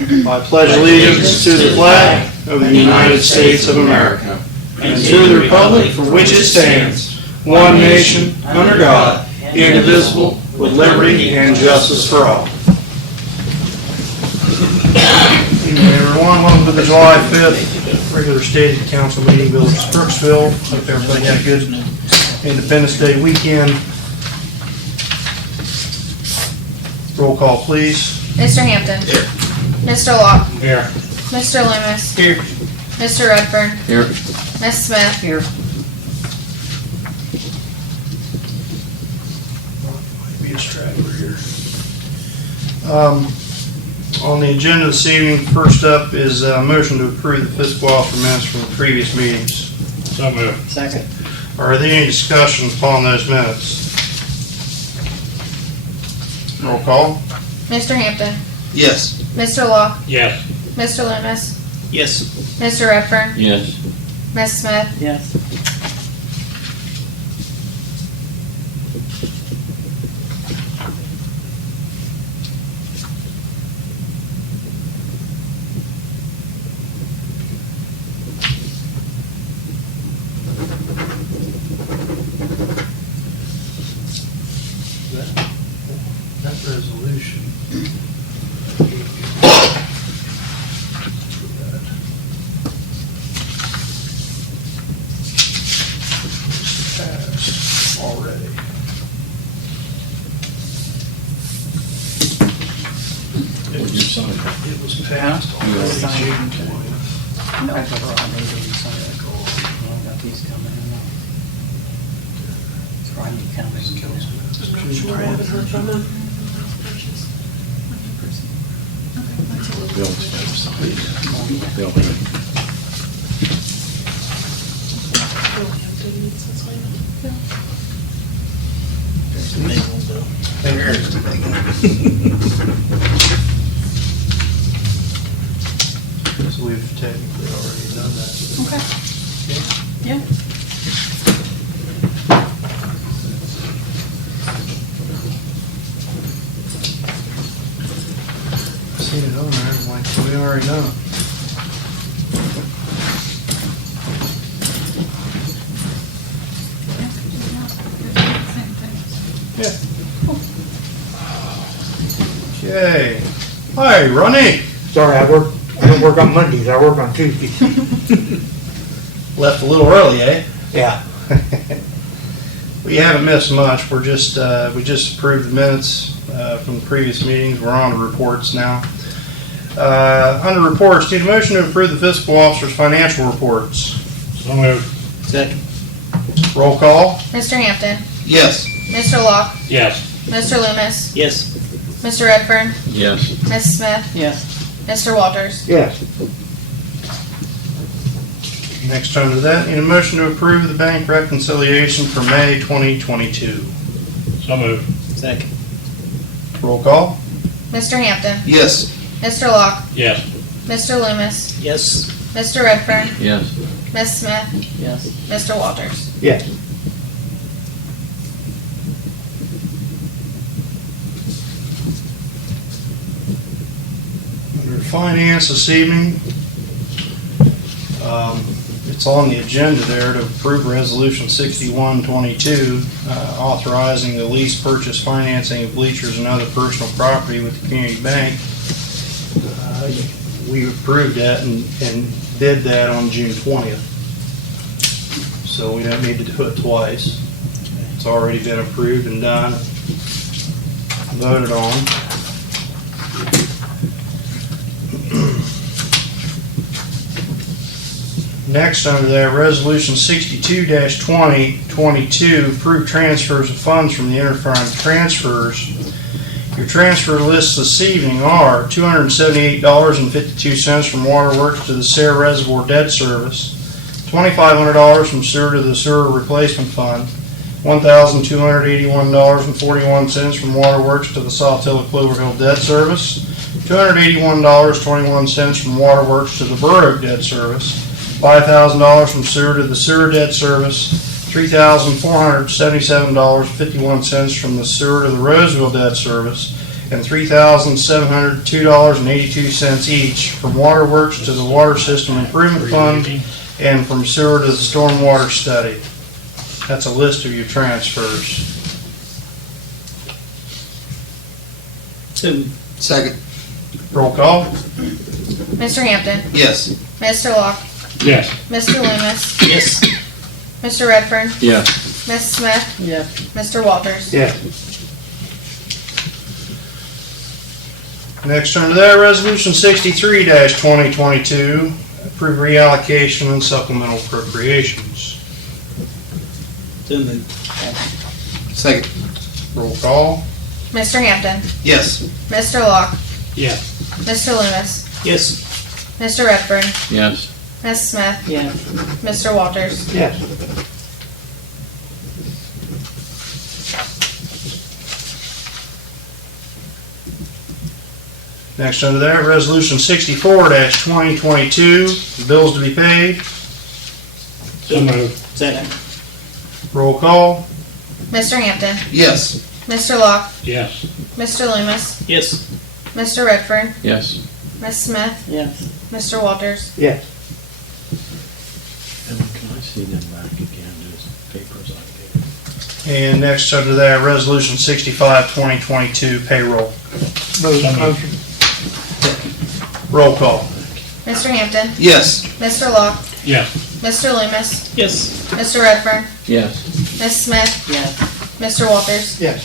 I pledge allegiance to the flag of the United States of America and to the republic for which it stands, one nation, under God, indivisible, with liberty and justice for all. Good evening, everyone. Welcome to the July 5th regular state council meeting, Village of Crooksville. Hope everybody had a good Independence Day weekend. Roll call, please. Mr. Hampton. Here. Mr. Locke. Here. Mr. Loomis. Here. Mr. Redfern. Here. Ms. Smith. Here. Might be a straggler here. On the agenda this evening, first up is a motion to approve the fiscal officer minutes from the previous meetings. So moved. Second. Are there any discussions upon those minutes? Roll call. Mr. Hampton. Yes. Mr. Locke. Yes. Mr. Loomis. Yes. Mr. Redfern. Yes. Ms. Smith. Yes. That resolution. Passed already. It was passed already June 20th. No, I got these coming in. It's Rodney coming. So we've technically already done that. Okay. Yeah. Seen it on there, I'm like, we already done it. Yeah. Okay. Hi, Ronnie. Sorry, I don't work on Mondays, I work on Tuesdays. Left a little early, eh? Yeah. We haven't missed much. We just approved the minutes from the previous meetings. We're on to reports now. Under reports, need a motion to approve the fiscal officer's financial reports. So moved. Second. Roll call. Mr. Hampton. Yes. Mr. Locke. Yes. Mr. Loomis. Yes. Mr. Redfern. Yes. Ms. Smith. Yes. Mr. Walters. Yes. Next under that, need a motion to approve the bank reconciliation for May 2022. So moved. Second. Roll call. Mr. Hampton. Yes. Mr. Locke. Yes. Mr. Loomis. Yes. Mr. Redfern. Yes. Ms. Smith. Yes. Mr. Walters. Yes. Under finance this evening, it's on the agenda there to approve resolution 6122, authorizing the lease purchase financing of bleachers and other personal property with the community bank. We approved that and did that on June 20th. So we don't need to do it twice. It's already been approved and done, voted on. Next, under that, Resolution 62-2022, approve transfers of funds from the interfund transfers. Your transfer lists this evening are $278.52 from Waterworks to the Sayre Reservoir Debt Service, $2,500 from Sewer to the Sewer Replacement Fund, $1,281.41 from Waterworks to the Saltillo Clover Hill Debt Service, $281.21 from Waterworks to the Burr Oak Debt Service, $5,000 from Sewer to the Sewer Debt Service, $3,477.51 from the Sewer to the Roseville Debt Service, and $3,702.82 each from Waterworks to the Water System Improvement Fund and from sewer to the stormwater study. That's a list of your transfers. Second. Roll call. Mr. Hampton, Yes. Mr. Locke, Yes. Mr. Loomis, Yes. Mr. Redfern, Yes. Ms. Smith, Yes. Mr. Walters. Yes. Next, under that, Resolution 63-2022, approve reallocation and supplemental appropriations. So moved. Second. Roll call. Mr. Hampton, Yes. Mr. Locke, Yes. Mr. Loomis, Yes. Mr. Redfern, Yes. Ms. Smith, Yes. Mr. Walters. Yes. Next, under that, Resolution 64-2022, bills to be paid. So moved. Second. Roll call. Mr. Hampton, Yes. Mr. Locke, Yes. Mr. Loomis, Yes. Mr. Redfern, Yes. Ms. Smith, Yes. Mr. Walters. Yes. Can I see them back again, those papers I gave? And next, under that, Resolution 65-2022, payroll. Motion. Roll call. Mr. Hampton, Yes. Mr. Locke, Yes. Mr. Loomis, Yes. Mr. Redfern, Yes. Ms. Smith, Yes. Mr. Walters. Yes.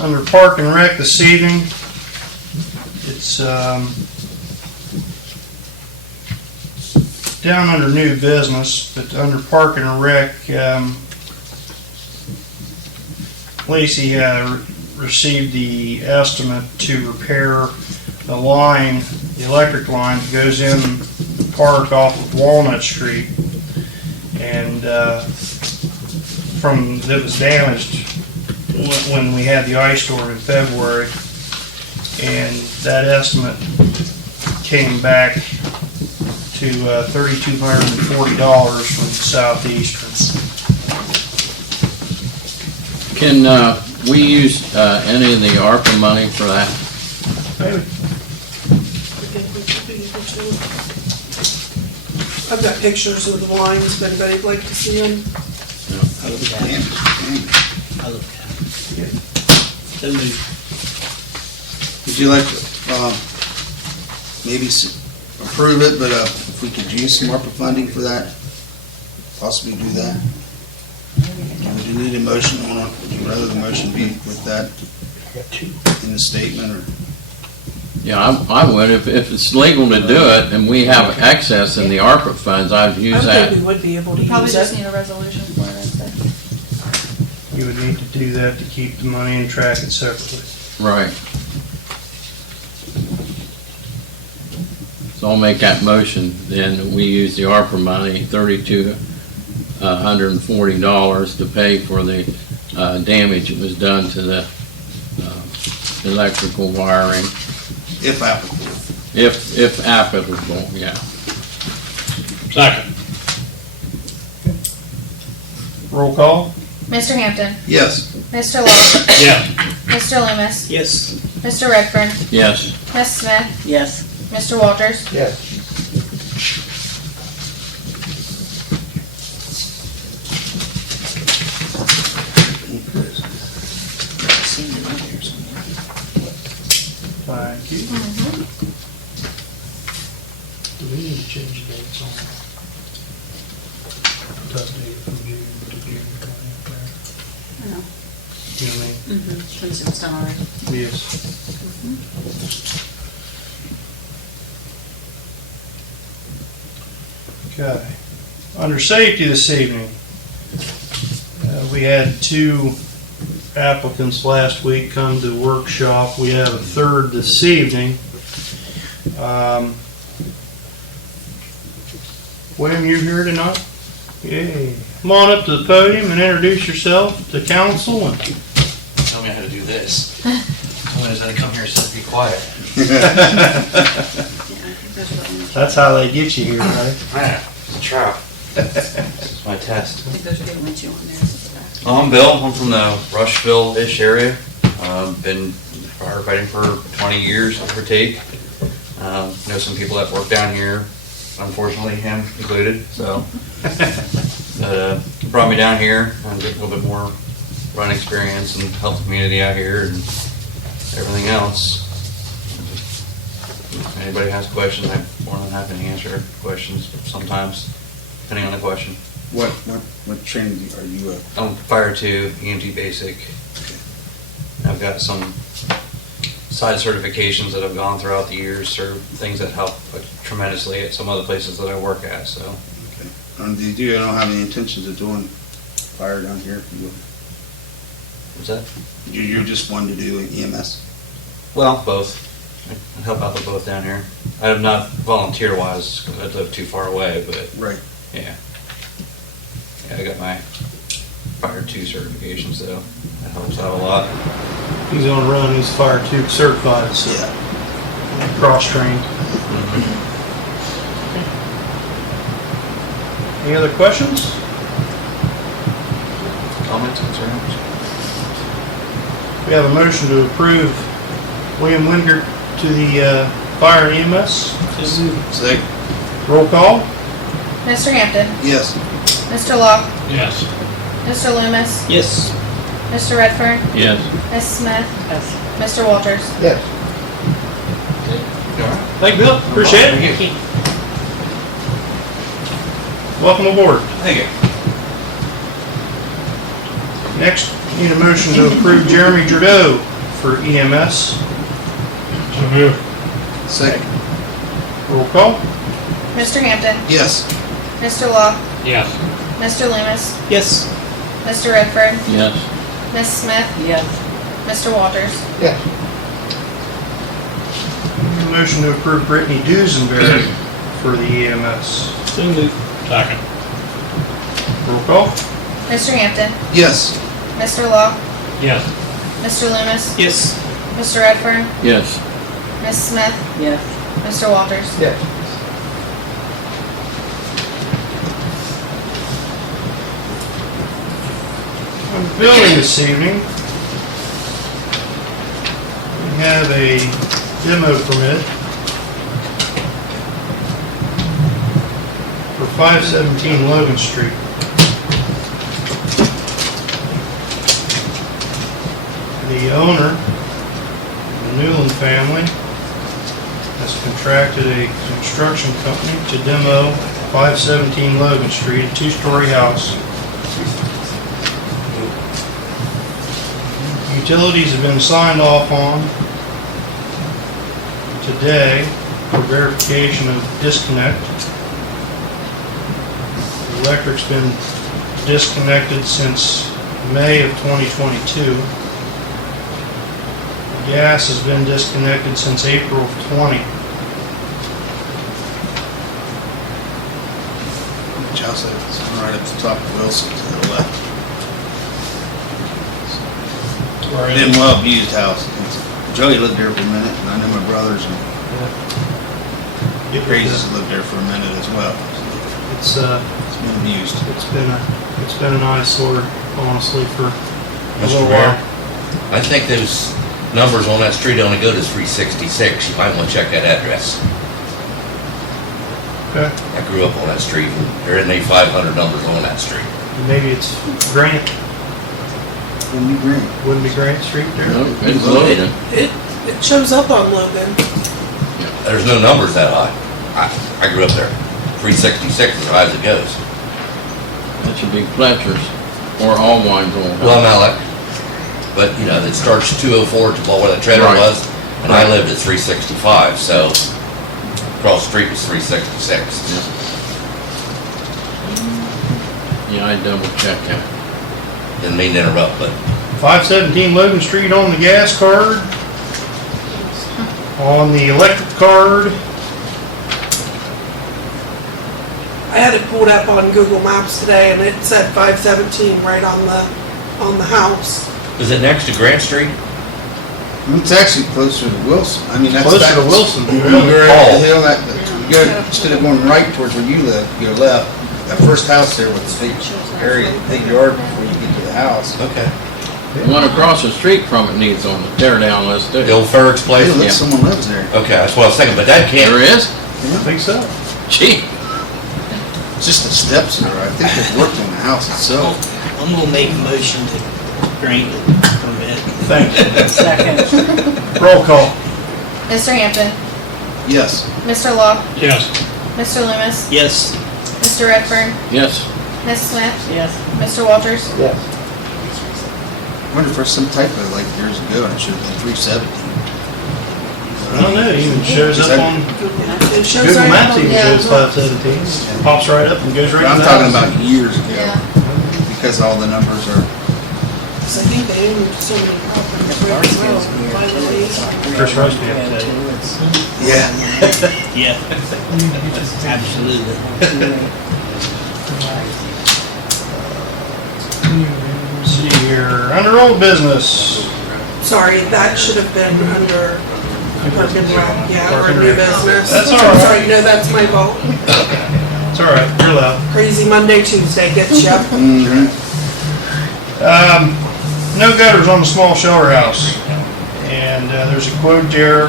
Under Park and Rec this evening, it's down under new business, but under Park and Rec, Lacey received the estimate to repair the line, the electric line that goes in the park off of Walnut Street, and that was damaged when we had the ice storm in February, and that estimate came back to $3,240 from Southeastern. Can we use any of the ARPA money for that? I've got pictures of the lines, if anybody'd like to see them. I looked at it. I looked at it. So moved. Would you like to, maybe approve it, but if we could use some ARPA funding for that, possibly do that? Would you need a motion on it? Would you rather the motion be with that in the statement, or? Yeah, I would. If it's legal to do it and we have excess in the ARPA funds, I'd I use would that. think we would be able to Probably use just it. need a resolution for it, I'd say. You would need to do that to keep the money and track it separately. Right. So I'll make that motion, then that we use the ARPA money, $3,240 to pay for the damage that was done to the electrical wiring, If applicable. if applicable, yeah. Second. Roll call. Mr. Hampton, Yes. Mr. Locke, Yes. Mr. Loomis, Yes. Mr. Redfern, Yes. Ms. Smith, Yes. Mr. Walters. Yes. Seen it in there somewhere. Thank you. Do we need to change the dates on that? Update from June to June 20th. No. You know what I Mm-hmm. Please, it's done already. mean? Yes. Okay. Under safety this evening, we had 2 applicants last week come to the workshop. We have a third this evening. William, you here tonight? Yay. Come on up to the podium and introduce yourself to council. And Tell me how to do this. Tell me how to come here so to be quiet. Yeah, I think that's what That's how they get you here, right? Yeah, it's a trap. It's my test. I think there's a good one too on there. I'm Bill. I'm from the Rushville-ish area. Been firefighting for 20 years, give or take. Know some people that work down here, unfortunately him included, so. Brought me down here and get a little bit more run experience and help the community out here and everything else. If anybody has questions, I'm more than happy to answer questions sometimes, depending on the question. What training are you at? I'm Fire 2, EMT Basic. I've got some side certifications that I've gone throughout the years, or things that help tremendously at some other places that I work at, so. Okay. You don't have any intentions of doing fire down here? What's that? You're just one to do EMS? Well, both. I help out with both down here. I'm not volunteer-wise, because I live too far away, but Right. yeah. Yeah, I got my Fire 2 certifications, so that helps out a lot. He's on a run, he's Fire 2 certified, so Yeah. cross-trained. Any other questions? Comments, concerns? We have a motion to approve William Wingert to the Fire and EMS. Second. Roll call? Mr. Hampton, Yes. Mr. Locke, Yes. Mr. Loomis, Yes. Mr. Redfern, Yes. Ms. Smith, Yes. Mr. Walters. Yes. Thank you, Bill. Appreciate it. Thank you. Welcome aboard. Thank you. Next, need a motion to approve Jeremy Trudeau for EMS. Second. Roll call? Mr. Hampton, Yes. Mr. Locke, Yes. Mr. Loomis, Yes. Mr. Redfern, Yes. Ms. Smith, Yes. Mr. Walters. Yes. Need a motion to approve Brittany Dusenberry for the EMS. So moved. Second. Roll call? Mr. Hampton, Yes. Mr. Locke, Yes. Mr. Loomis, Yes. Mr. Redfern, Yes. Ms. Smith, Yes. Mr. Walters. Yes. On the building this evening, we have a demo permit for 517 Logan Street. The owner, the Newland family, has contracted a construction company to demo 517 Logan Street, a two-story house. Utilities have been signed off on today for verification of disconnect. The electric's been disconnected since May of 2022. The gas has been disconnected since April of 20. Which house is it? It's right up the top of Wilson to the left. Been well abused house. Joey lived there for a minute, and I know my brothers and Crazies lived there for a minute as well. It's It's been abused. it's been an eyesore, honestly, for a Mr. little Mayor, while. I think those numbers on that street only go to 366. You might want to check that address. Okay, I grew up on that street, and there isn't any 500 numbers on that street. maybe it's Grant, Wouldn't be green. wouldn't be Grant Street there? No, it's Logan. It shows up on Logan. There's no numbers that high. I grew up there. 366 is as high as it goes. That should be Bleachers or all wines on. Well, Malik, but you know, it starts 204 to where the trailer Right. was, and I lived at 365, so across the street was 366. Yeah, I double checked that. Didn't mean to interrupt, but 517 Logan Street on the gas card. On the electric card, I had it pulled up on Google Maps today and it said 517 right on the house. is it next to Grant Street? It's actually closer to Wilson. I mean, that's closer back- to Wilson. We're at Oh. the hill, that You go, instead of going right towards where you live, you go left. That first house there with the big area, big yard before you get to the house. Okay. The one across the street from it needs on the tear down list The too. old Ferg's Hey, place? look, Yeah. someone lives there. Okay, that's what I was thinking, but that There can't, is? I think so. Gee, It's just the steps there. I think they've worked on the house itself. I'm gonna make a motion to grant the permit. Thank you. Second. Roll call. Mr. Hampton, Yes. Mr. Law, Yes. Mr. Loomis, Yes, Mr. Redfern, yes. Ms. Smith, Yes. Mr. Walters. Yes. I wonder if there's some typo like years ago and it should have been 317. I don't know, it even shows up on It shows Google right Maps, on- even Yeah. shows 517. Pops right up and goes right to I'm the talking house. about years ago Yeah. because all the numbers are, 'Cause I think they own so many properties right as well. Finally. Chris Rice, yeah. yeah. yeah. Absolutely. Let's see here, under old business. Sorry, that should have been under Park and Rec, yeah, Park or and new Rec. business. That's all right. Sorry, no, that's my fault. It's all right, you're loud. Crazy Monday, Tuesday gets you. Mhm. No gutters on the small shelter house. And there's a quote there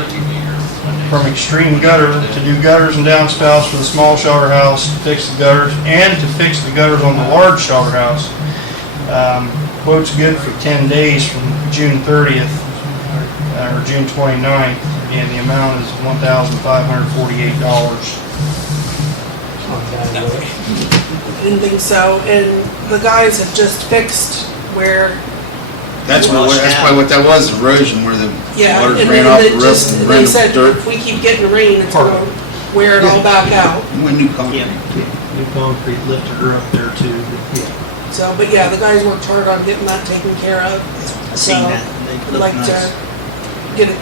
from Extreme Gutter to do gutters and downspouts for the small shelter house, to fix the gutters, and to fix the gutters on the large shelter house. Quote's good for 10 days from June 30th, or June 29th, and the amount is $1,548. I didn't think so, and the guys have just fixed where, That's probably what that was, erosion where the yeah, water and ran then off the it roof just, and they ran said, the dirt. if we keep getting rain, it's gonna wear it all back out. We knew concrete. New concrete lifted her up there too. So, but yeah, the guys worked hard on getting that taken care of. I seen that. They I'd look like nice. to get it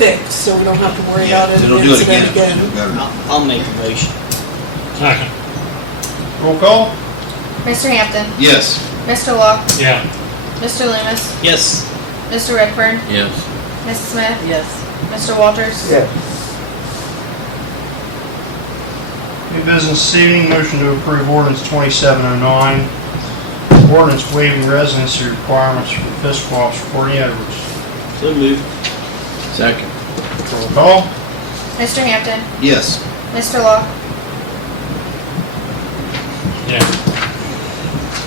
fixed, so we don't have to worry about it. It'll do it again. incident if there's no gutter. I'll make a motion. Second. Roll call? Mr. Hampton, Yes. Mr. Law, Yeah. Mr. Loomis, Yes, Mr. Redfern, Yes. Ms. Smith, Yes. Mr. Walters. Yes. New business this evening, motion to approve ordinance 2709. Ordinance waiving residency requirements for fiscal officer Courtney Edwards. so moved. Second. Roll call? Mr. Hampton, Yes. Mr. Law, Yeah.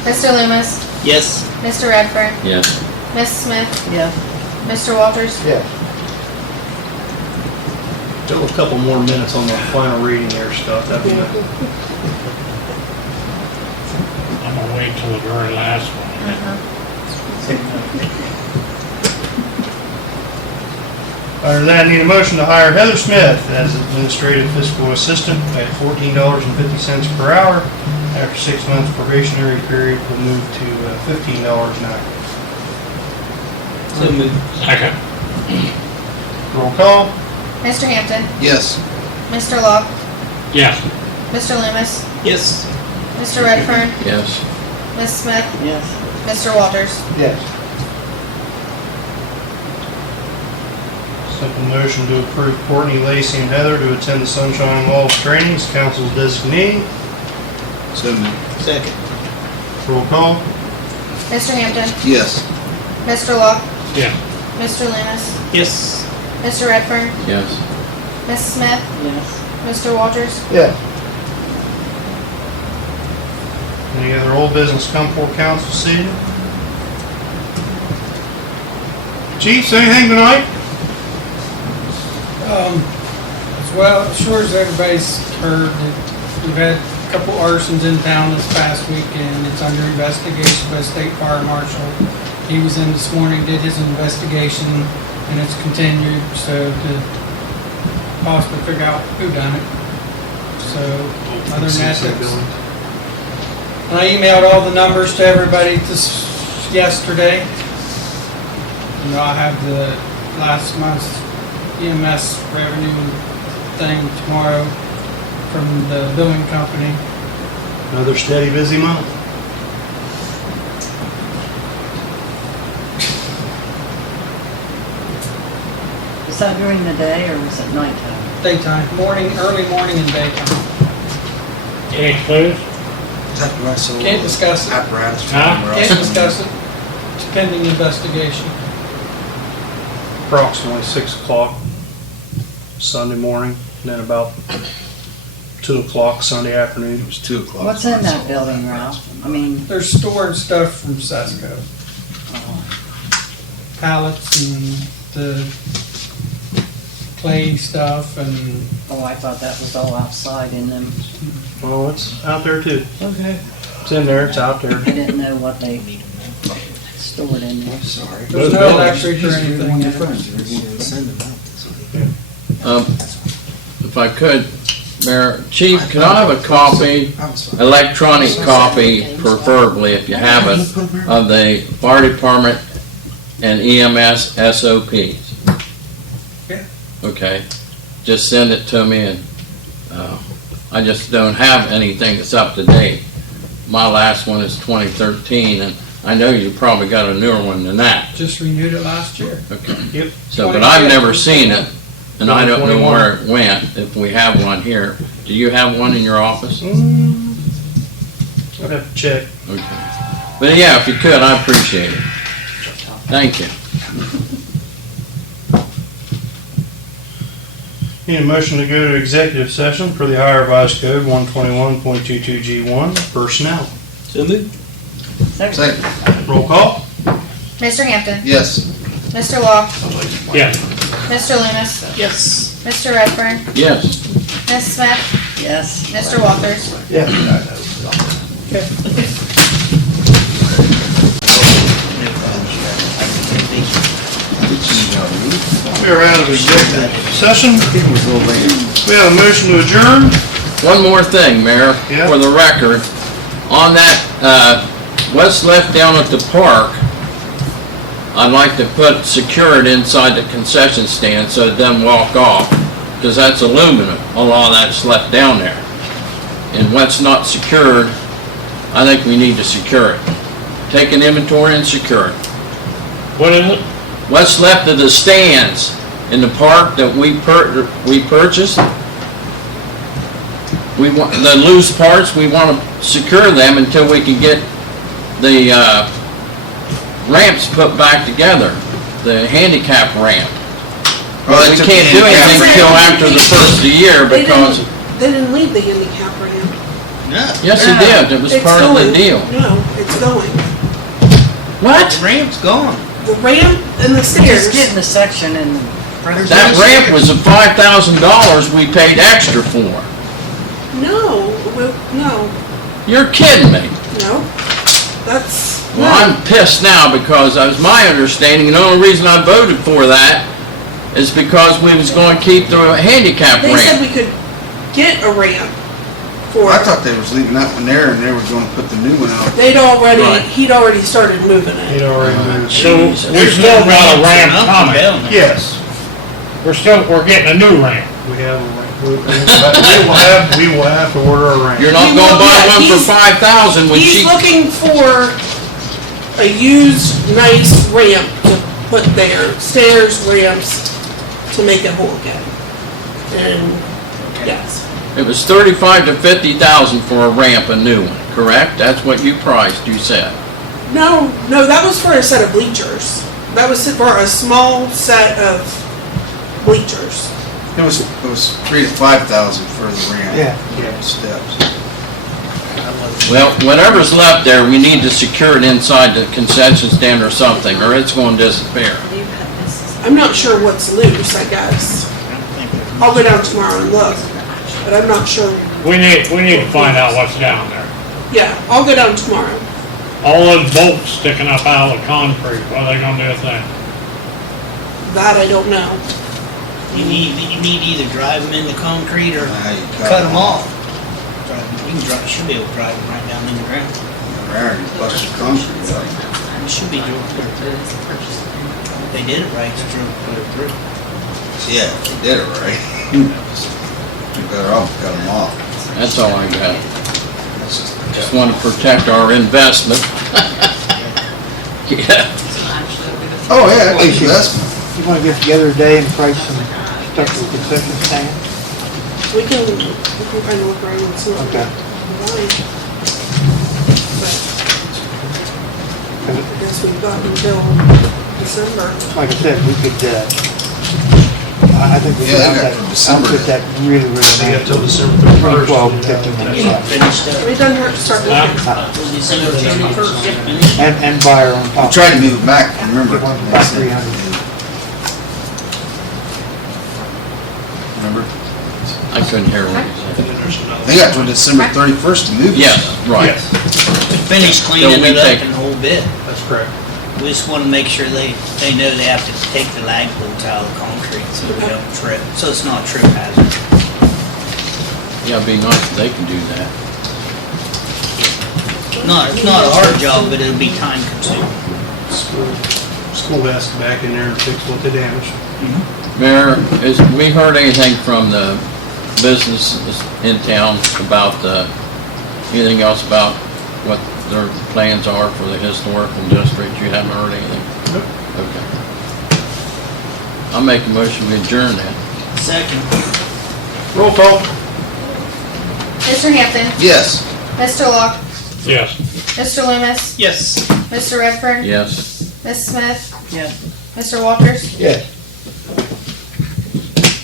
Mr. Loomis, Yes, Mr. Redfern, Yes. Ms. Smith, Yes. Mr. Walters. Yes. Still a couple more minutes on the final reading there, Scott. That'd be I'm gonna wait till the very last one. Under that, I need a motion to hire Heather Smith as administrative fiscal assistant at $14.50 per hour. After 6 months probationary period, we'll move to $15 an hour. so moved. Second. Roll call? Mr. Hampton, Yes. Mr. Law, Yes. Mr. Loomis, Yes, Mr. Redfern, Yes. Ms. Smith, Yes. Mr. Walters. Yes. Simple motion to approve Courtney, Lacey, and Heather to attend the Sunshine Laws trainings, council's designee. So moved. second. Roll call? Mr. Hampton, Yes. Mr. Law, Yeah. Mr. Loomis, Yes, Mr. Redfern, Yes. Ms. Smith, Yes. Mr. Walters. Yes. Any other old business come before council this evening? Chiefs, anything tonight? Well, as sure as everybody's heard, we've had a couple arsons in town this past weekend. It's under investigation by the state fire marshal. He was in this morning, did his investigation, and it's continued, so to possibly figure out who done it. So, other than that, and I emailed all the numbers to everybody yesterday. You know, I have the last month's EMS revenue thing tomorrow from the billing company. Another steady, busy month. Is that during the day or is it nighttime? Daytime, early morning and daytime. Any clues? Is that Russell? Can't discuss it. Apparatus. Huh? Can't discuss it. It's pending investigation. Approximately 6 o'clock Sunday morning, and then about 2 o'clock Sunday afternoon. It was 2 o'clock. What's in that building, Ralph? I mean, They're storing stuff from Cesco. Pallets and the clay stuff and oh, I thought that was all outside in them. Well, it's out there too. Okay. It's in there, it's out there. I didn't know what they stored in there. Sorry. there's no electric or anything in it. If I could, Mayor, Chief, can I have a copy, electronic copy, preferably if you have it, of the fire department and EMS SOPs? Yeah. Okay, just send it to me, and I just don't have anything that's up to date. My last one is 2013, and I know you probably got a newer one than that. Just renewed it last year. Okay. Yep. So, but I've never seen it, and I don't know where it went, if we have one here. Do you have one in your office? I'd have to check. Okay. But yeah, if you could, I appreciate it. Thank you. Need a motion to go to executive session for the Ohio Revised Code 121.22G1, personnel. So moved. Second. Roll call. Mr. Hampton. Yes. Mr. Law. Yeah. Mr. Loomis. Yes. Mr. Redfern. Yes. Ms. Smith. Yes. Mr. Walters. Yeah. We are out of executive session. We have a motion to adjourn. One more thing, Mayor, Yeah. for the record. On that, what's left down at the park, I'd like to put secured inside the concession stand so it doesn't walk off, because that's aluminum, a lot of that's left down there. And what's not secured, I think we need to secure it. Take an inventory and secure it. What is it? What's left of the stands in the park that we purchased, we want, the loose parts, we want to secure them until we can get the ramps put back together, the handicap ramp. Oh, We can't do anything until after the first of the year because, They didn't leave the handicap ramp. yes, it did, it was It's part of the going. deal. No, it's going. What? Ramp's gone. The ramp and the stairs. Just getting the section and. That ramp was the $5,000 we paid extra for. No, no, You're kidding me. no. That's. Well, I'm pissed now because it was my understanding, and the only reason I voted for that is because we was going to keep the handicap They said ramp. we could get a ramp for. I thought they was leaving that one there and they were gonna put the new one out. They'd already. Right. He'd already started moving it. He'd already moved. So we still got a ramp coming. Yes, We're getting a new ramp. we have a ramp. We will have to order a ramp. You're not He going to will- buy yeah, one for he's- $5,000 when He's she. looking for a used, nice ramp to put there, stairs, ramps, to make it whole again. And, yes. It was $35,000 to $50,000 for a ramp, a new one, correct? That's what you priced, you said. No, that was for a set of bleachers. That was for a small set of bleachers. It was 3,000 to 5,000 for the ramp. Yeah. Steps. Well, whatever's left there, we need to secure it inside the concession stand or something, or it's going to disappear. I'm not sure what's loose, I guess. I'll go down tomorrow and look, but I'm not sure. We need to find out what's down there. Yeah, I'll go down tomorrow. All those bolts sticking up out of the concrete, what are they gonna do with that? That I don't know. You need either drive them in the concrete or You cut them off. You should be able to drive them right down in the ground. There, you busted concrete up. You should be drilled clear through. If they did it right, it's drilled clear through. Yeah, they did it right. You better off cut them off. That's all I got. That's just. Just want to protect our investment. Yeah. Oh, yeah, that's investment. You wanna get together today and price some stuff for the concession stand? We can kind of look around and see what we Okay. can find. But I guess we've got until December. Like I said, we could, I think we could Yeah, have I got that, December. outfit that really, really They got nice. till December 31st. 12, 15 minutes left. Finished up. It doesn't hurt to start looking. December 31st. And buy our own We pop. tried to move it back, remember? Get one for about 300. Remember? I couldn't hear what you said. And then there's another. They got till December 31st to move it. Yes, right. Yes, To finish cleaning we it up take- and the whole bit. that's correct. We just wanna make sure they know they have to take the lag bolts out of the concrete so we don't trip, so it's not a trip hazard. Yeah, it'd be nice if they can do that. It's not a hard job, but it'll be time consuming. School has to go back in there and fix what they damaged. Mayor, we heard anything from the businesses in town about anything else about what their plans are for the historical district? You haven't heard anything? Nope. Okay. I'll make a motion to adjourn that. Second. Roll call. Mr. Hampton, Yes. Mr. Locke, Yes. Mr. Loomis, Yes. Mr. Redfern, Yes. Ms. Smith, Yeah. Mr. Walters. Yes.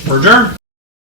We're adjourned.